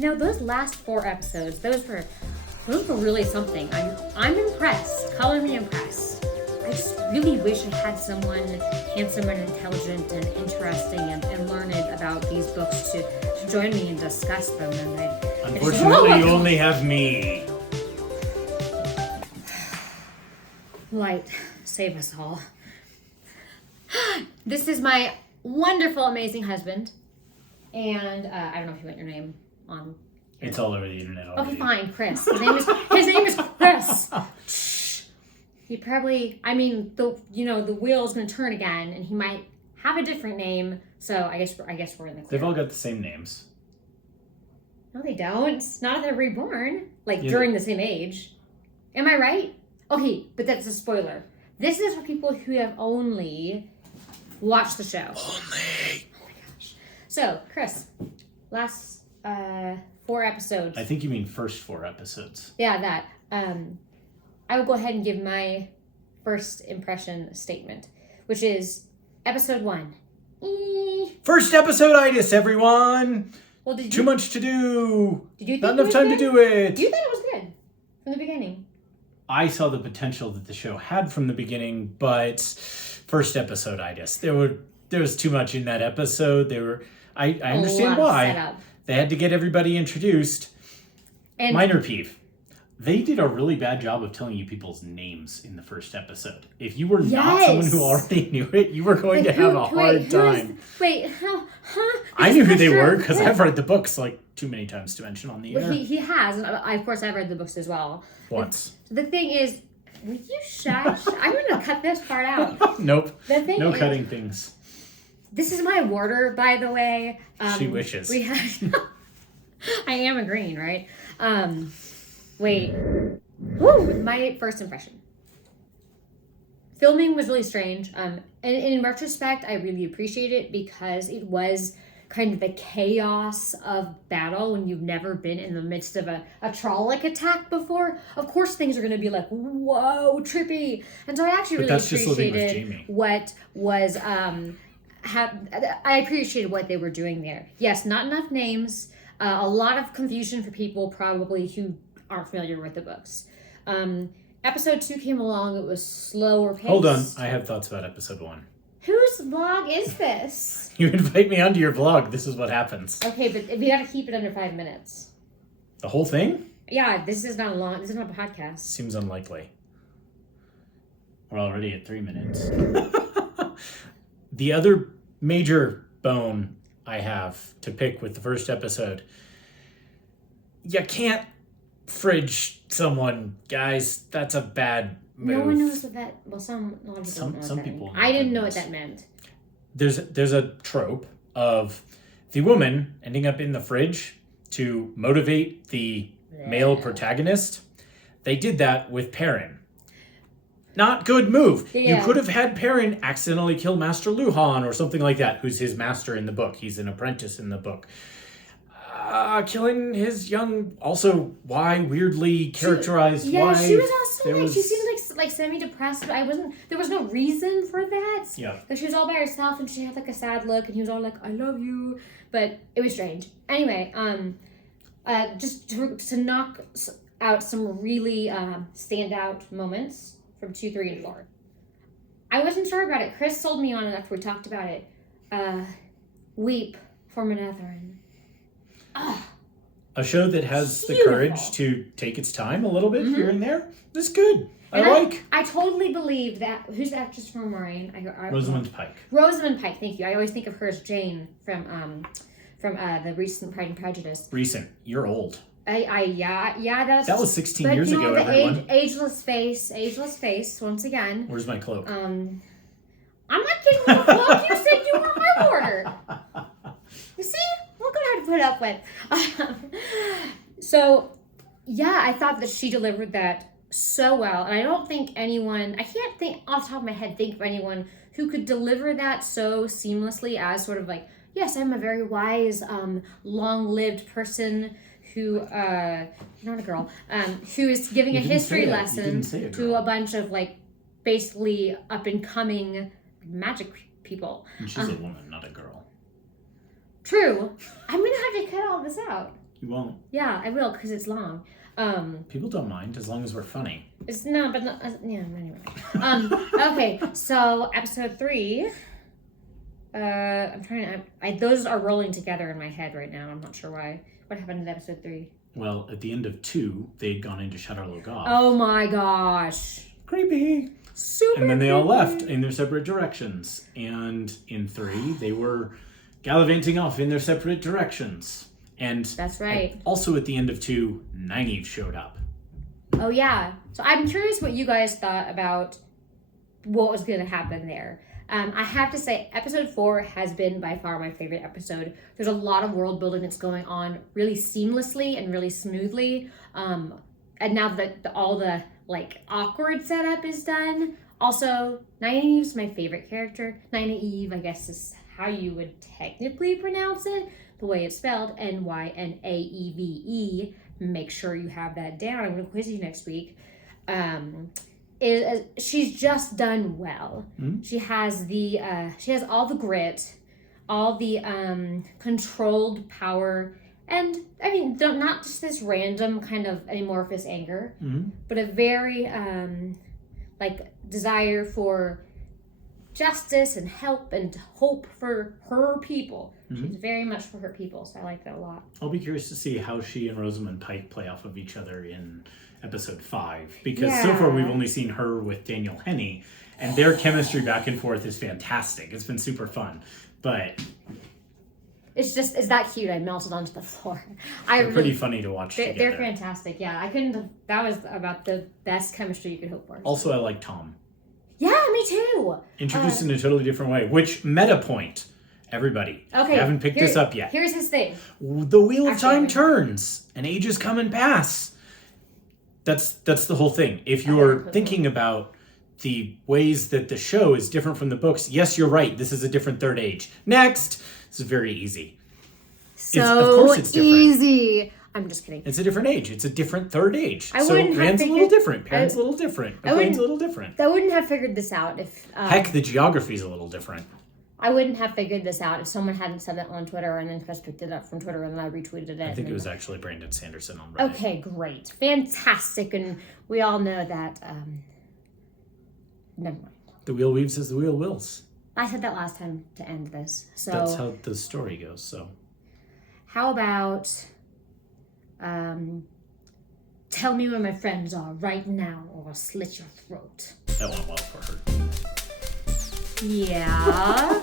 those last 4 episodes, those were really something. I'm impressed. Color me impressed. I just really wish I had someone handsome and intelligent and interesting and learned about these books to join me and discuss them. And Unfortunately, you only have me. Light, save us all. This is my wonderful, amazing husband. And I don't know if you want your name on. It's all over the internet already. Okay, fine, Chris. His name is Chris. He probably, the wheel's gonna turn again, and he might have a different name. So I guess we're in the clear. They've all got the same names. No, they don't. Not if they're reborn, during the same age. Am I right? Okay, but that's a spoiler. This is for people who have only watched the show. Only. Oh my gosh. So, Chris, last 4 episodes. I think you mean first 4 episodes. Yeah, that. I will go ahead and give my first impression statement, which is episode 1. First episode-itis, everyone! Well, Too much to do! Did you think Not enough time to do it! You thought it was good from the beginning. I saw the potential that the show had from the beginning, but first episode-itis. There was too much in that episode. I understand why. They had to get everybody introduced. And minor peeve. They did a really bad job of telling you people's names in the first episode. If you were not someone who already knew it, you were going to have a hard time. I knew who they were because I've read the books too many times to mention on the air. He has, and of course I've read the books as well. Once. The thing is, will you shush? I'm going to cut this part out. Nope. No cutting things. This is my water, by the way. She wishes. I am agreeing, right? Wait. Woo! My first impression. Filming was really strange. And in retrospect, I really appreciate it because it was kind of the chaos of battle when you've never been in the midst of a Trolloc attack before. Of course, things are going to be whoa, trippy. And so I actually really appreciated what was... I appreciated what they were doing there. Yes, not enough names. A lot of confusion for people probably who aren't familiar with the books. Episode 2 came along. It was slower paced. Hold on. I have thoughts about episode 1. Whose vlog is this? You invite me onto your vlog. This is what happens. Okay, but we got to keep it under 5 minutes. The whole thing? Yeah, this is not a podcast. Seems unlikely. We're already at 3 minutes. The other major bone I have to pick with the first episode, you can't fridge someone, guys. That's a bad move. No one knows what that... Well, a lot of people don't know some people. I didn't know what that meant. There's a trope of the woman ending up in the fridge to motivate the male protagonist. They did that with Perrin. Not good move. Yeah. You could have had Perrin accidentally kill Master Luhan or something like that, who's his master in the book. He's an apprentice in the book. Killing his young, also, why weirdly characterized wife. Yeah, she was also she seemed like semi-depressed, but there was no reason for that. Yeah. She was all by herself and she had a sad look and he was all like, I love you. But it was strange. Anyway, just to knock out some really standout moments from 2, 3, and 4. I wasn't sure about it. Chris sold me on it after we talked about it. Weep for Manetheren. A show that has the courage to take its time a little bit here and there. That's good. I totally believe that. Who's the actress from Moraine? Rosamund Pike. Rosamund Pike. Thank you. I always think of her as Jane from the recent Pride and Prejudice. Recent. You're old. That was 16 years ago. Everyone. Ageless face. Once again. Where's my cloak? I'm not getting the cloak. You said you were my order. You see, we're gonna have to put up with. So, yeah, I thought that she delivered that so well, and I don't think anyone. I can't think off the top of my head of anyone who could deliver that so seamlessly as sort of yes, I'm a very wise, long-lived person who, you're not a girl, who is giving a history lesson to a bunch of basically up-and-coming magic people. And she's a woman, not a girl. True. I'm gonna have to cut all this out. You won't. Yeah, I will because it's long. People don't mind as long as we're funny. It's no, but no, yeah. Anyway. Okay, so episode 3. I'm trying to. Those are rolling together in my head right now. I'm not sure why. What happened in episode 3? Well, at the end of 2, they'd gone into Shadar Logoth. Oh my gosh! Creepy. Super. And then they creepy. all left in their separate directions. And in 3, they were gallivanting off in their separate directions. And that's right. Also at the end of 2, Nynaeve showed up. Oh yeah. So I'm curious what you guys thought about what was going to happen there. I have to say, episode 4 has been by far my favorite episode. There's a lot of world building that's going on really seamlessly and really smoothly. And now that all the like awkward setup is done. Also, Nynaeve's my favorite character. Nynaeve, I guess, is how you would technically pronounce it. The way it's spelled, Nynaeve. Make sure you have that down. I'm going to quiz you next week. She's just done well. Mm-hmm. She has all the grit, all the controlled power, and I mean, not just this random kind of amorphous anger, mm-hmm. but a very desire for justice and help and hope for her people. Mm-hmm. She's very much for her people, so I like that a lot. I'll be curious to see how she and Rosamund Pike play off of each other in episode 5, because so far we've only seen her with Daniel Henney, and their chemistry back and forth is fantastic. It's been super fun, but it's that cute. I melted onto the floor. They're pretty funny to watch together. They're fantastic. Yeah, that was about the best chemistry you could hope for. Also, I like Tom. Yeah, me too. Introduced in a totally different way, which meta point. Everybody, okay, you haven't picked this up yet. Here's his thing. The wheel of time turns, and ages come and pass. That's the whole thing. If you're thinking about the ways that the show is different from the books, yes, you're right. This is a different third age. Next, this is very easy. Of course it's different. Easy. I'm just kidding. It's a different age. It's a different third age. So Rand's a little different. Parent's a little different. Egwene's a little different. I wouldn't have figured this out if... Heck, the geography's a little different. I wouldn't have figured this out if someone hadn't said it on Twitter and then Chris picked it up from Twitter and then I retweeted it. I think it was actually Brandon Sanderson on Reddit. Okay, great. Fantastic. And we all know that... never mind. The wheel weaves as the wheel wills. I said that last time to end this. So that's how the story goes, so... How about... tell me where my friends are right now or I'll slit your throat. That went well for her. Yeah.